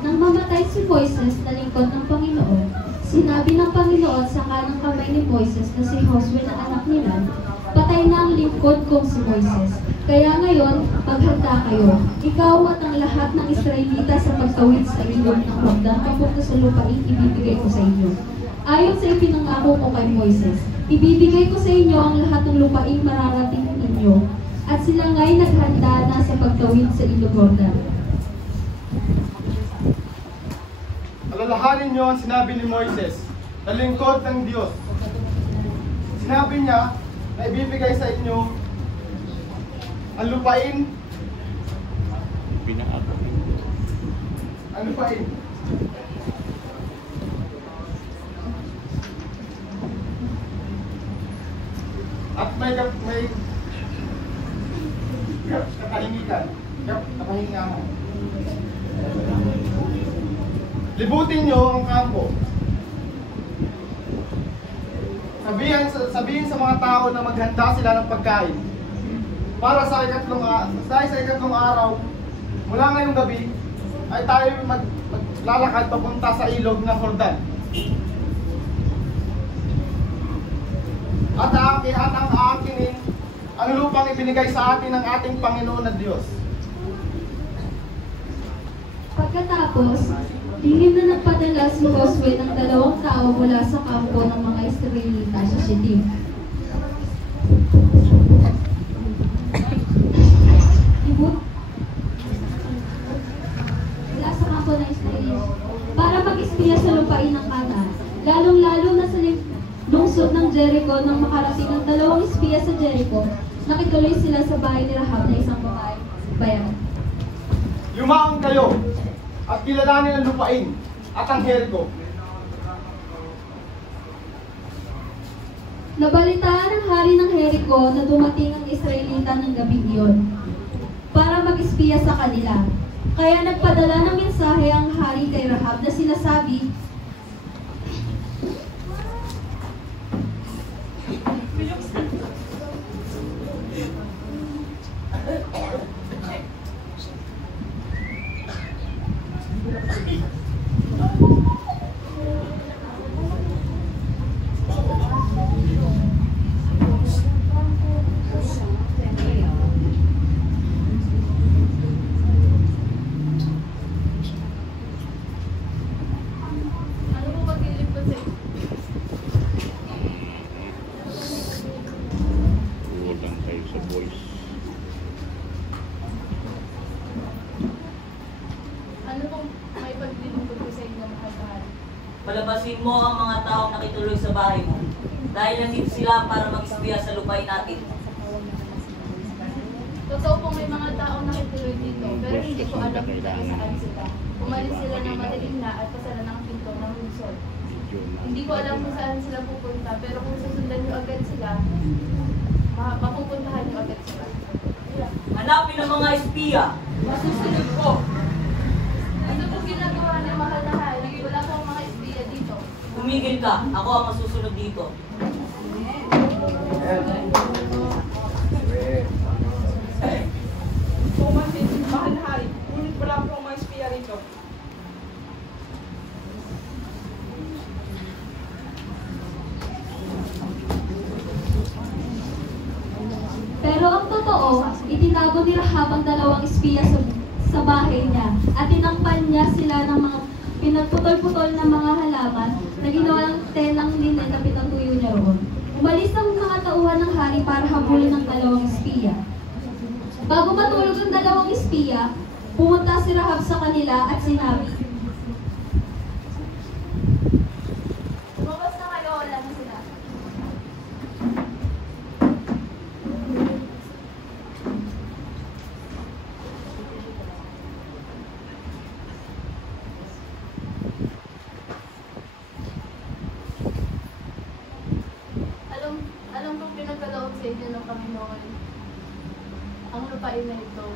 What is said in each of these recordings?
Nang mamatay si Moises na lingkod ng Panginoon, sinabi ng Panginoon sa kanang kamay ni Moises na si Josue na anak ni Nun, patay na ang lingkod kong si Moises. Kaya ngayon, maghanda kayo, ikaw at ang lahat ng Israelita sa pagtawid sa ilog ng Jordan papunta sa lupain ibibigay ko sa inyo. Ayon sa ipinangako ko kay Moises, ibibigay ko sa inyo ang lahat ng lupain mararating ninyo, at sila nga'y naghanda na sa pagtawid sa ilog Jordan. Alalahanin niyo ang sinabi ni Moises, na lingkod ng Diyos. Sinabi niya na ibibigay sa inyo ang lupain. Ang lupain. At may kapahingikan. Kapahingahan. Libutin nyo ang kampo. Sabihin sa mga tao na maghanda sila ng pagkain. Para sa ikatlong araw, mula ngayong gabi, ay tayo maglalakad papunta sa ilog ng Jordan. At ang aakinin ang lupang ibinigay sa atin ng ating Panginoon na Diyos. Pagkatapos, lihim na nagpadala si Josue ng 2 tao mula sa kampo ng mga Israelita sa Shittim. Mula sa kampo ng Israelita para mag-espiya sa lupain ng Kanaan, lalong-lalo na sa lungsod ng Jericho. Nang makarating ang 2 espiya sa Jericho, nakituloy sila sa bahay ni Rahab na isang bayan. Yumaon kayo at kilalanin ang lupain at ang Jericho. Nabalitaan ng hari ng Jericho na dumating ang Israelita ng gabing iyon para mag-espiya sa kanila. Kaya nagpadala ng mensahe ang hari kay Rahab na sinasabi, Palabasin mo ang mga taong nakituloy sa bahay mo, dahil nandito sila para mag-espiya sa lupain natin. Totoo pong may mga taong nakituloy dito, pero hindi ko alam kung saan sila. Umalis sila ng madilim na at pasara ng pinto ng lungsod. Hindi ko alam kung saan sila pupunta, pero kung susundan nyo agad sila, mapupuntahan nyo agad sila. Hanapin ang mga espiya. Masusunod po. Ano pong ginagawa ng mahal na hari? Wala pong mga espiya dito. Tumigil ka, ako ang masusunod dito. Pumansin, mahal na hari, ngunit wala pong mga espiya rito. pero ang totoo, itinago ni Rahab ang 2 espiya sa bahay niya at tinangpan niya sila ng mga pinagputol-putol na mga halaman na ginawa ng telang linen na pinatuyo niya roon. Umalis ang mga tauhan ng hari para habulin ng 2 espiya. Bago matulog ang 2 espiya, pumunta si Rahab sa kanila at sinabi, Lumabas na kayo, wala na sila. Alam kong pinagkaloob sa inyo ng Panginoon ang lupain na ito.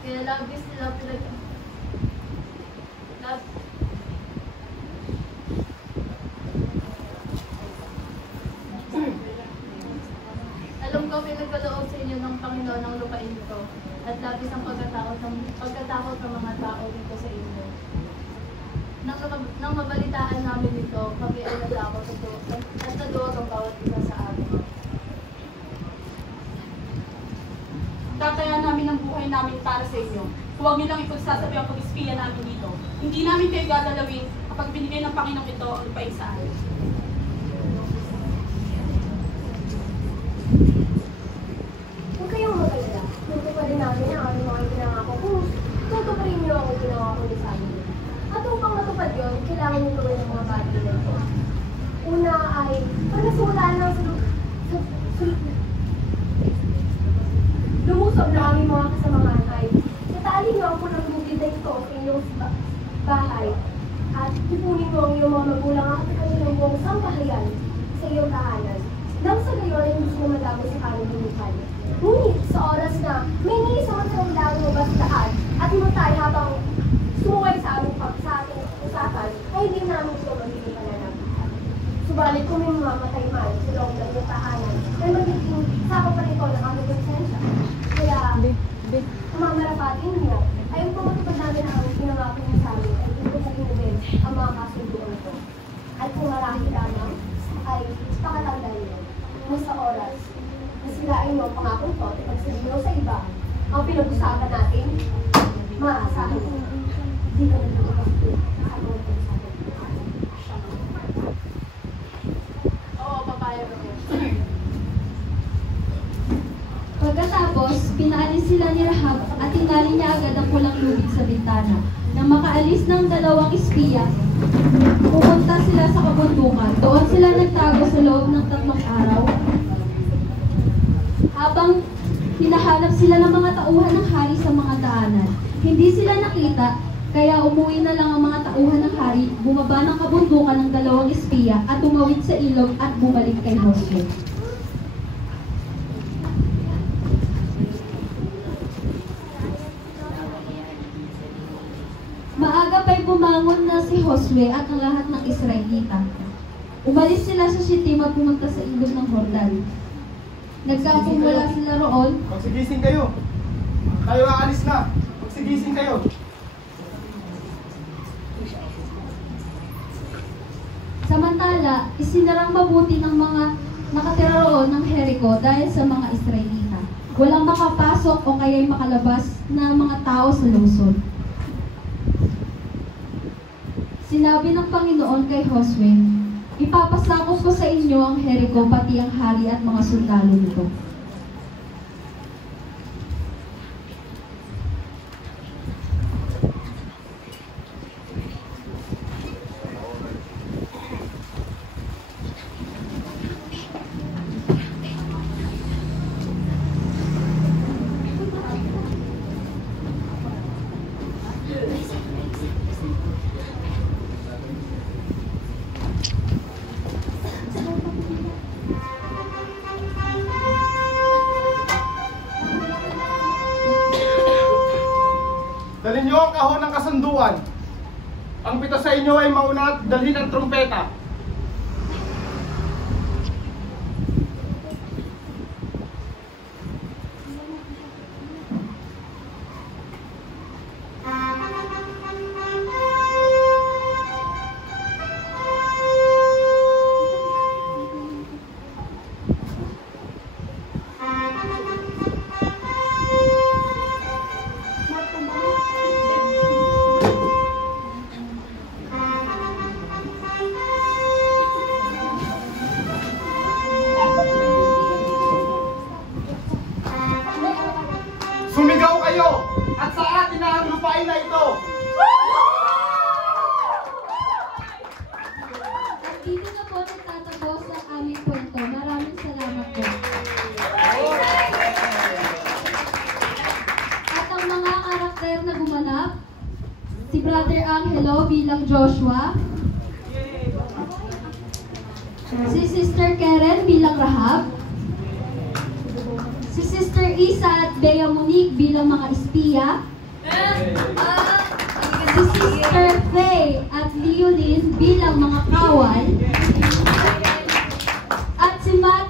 Kaya labis nila alam ko pinagkaloob sa inyo inyo ng Panginoon ang lupain ito at labis ang pagkatakot ng mga tao dito sa inyo. Nang mabalitaan namin ito, kami ay natakot at naluwag ang bawat isa sa amin. Tataya namin ang buhay namin para sa inyo. Huwag niyo lang ipagsasabi ang pag-espiya namin dito. Hindi namin kayo gagalawin kapag binigay ng Panginoong ito ang lupain sa amin. Huwag kayong mag-alala. Tutuparin namin ang aming mga ipinangako kung tutuparin niyo ang ipinangako niyo sa amin. At upang matupad yun, kailangan niyo gawin ng mga bagay na ito. Una ay, panasulaan ng lumusob na aming mga kasamahan ay natali niyo ang punang bukid na ito sa inyong bahay at ipunin mo ang iyong mga magulang at kanilang buong sambahayan sa iyong tahanan. Nang sa gayon ay hindi sila madami sa kanilang buhay. Ngunit sa oras na may niisang matandang lumabas daan at imatay habang sumuway sa ating usapan, ay hindi namin ito magiging pananabihan. Subalit kung may mamamatay man sa loob ng iyong tahanan, ay magiging sakop pa nito ng aming konsensya. Kaya, mamarapatin niyo, ay upang matupad namin ang pinangako niyo sa amin, ay tutuparin na din ang mga kasunduan ito. At kung marami lamang, ay pakatandaan niyo, kung sa oras, na sirain niyo ang pangakong ito, at pagsabihin niyo sa iba, ang pinag-usapan natin, maaasahan niyo. Hindi ka nagpapagpapit sa mga pag-usapan. Oo, papayag ako. Pagkatapos, pinaalis sila ni Rahab at tinali niya agad ang pulang lubid sa bintana. Nang makaalis ng dalawang espiya, pumunta sila sa kabundukan. Doon sila nagtago sa loob ng 3 araw. Habang hinahanap sila ng mga tauhan ng hari sa mga daanan. Hindi sila nakita, kaya umuwi na lang ang mga tauhan ng hari, bumaba ng kabundukan ng 2 espiya at tumawid sa ilog at bumalik kay Josue. Maaga pa'y bumangon na si Josue at ang lahat ng Israelita. Umalis sila sa Shittim at pumunta sa ilog ng Jordan. Nagkapumula sila roon. Magsigising kayo. Kayo aalis na. Magsigising kayo. Samantala, isinarang mabuti ng mga nakatira roon ng Jericho dahil sa mga Israelita. Walang makapasok o kaya'y makalabas na mga tao sa lungsod. Sinabi ng Panginoon kay Josue, ipapasakop ko sa inyo ang Jericho pati ang hari at mga sundalo nito. Dalhin niyo ang kahon ng kasunduan. Ang pito sa inyo ay mauna at dalhin ang trumpeta. Sumigaw kayo at sa atin na ang lupain na ito. At dito na po nagtatapos ang aming kwento. Maraming salamat po. At ang mga karakter na gumanap, si Brother Angelo bilang Joshua, si Sister Karen bilang Rahab, si Sister Isa at Bea Monique bilang mga espiya, si Sister Faye at Leoline bilang mga kawal, at si Matt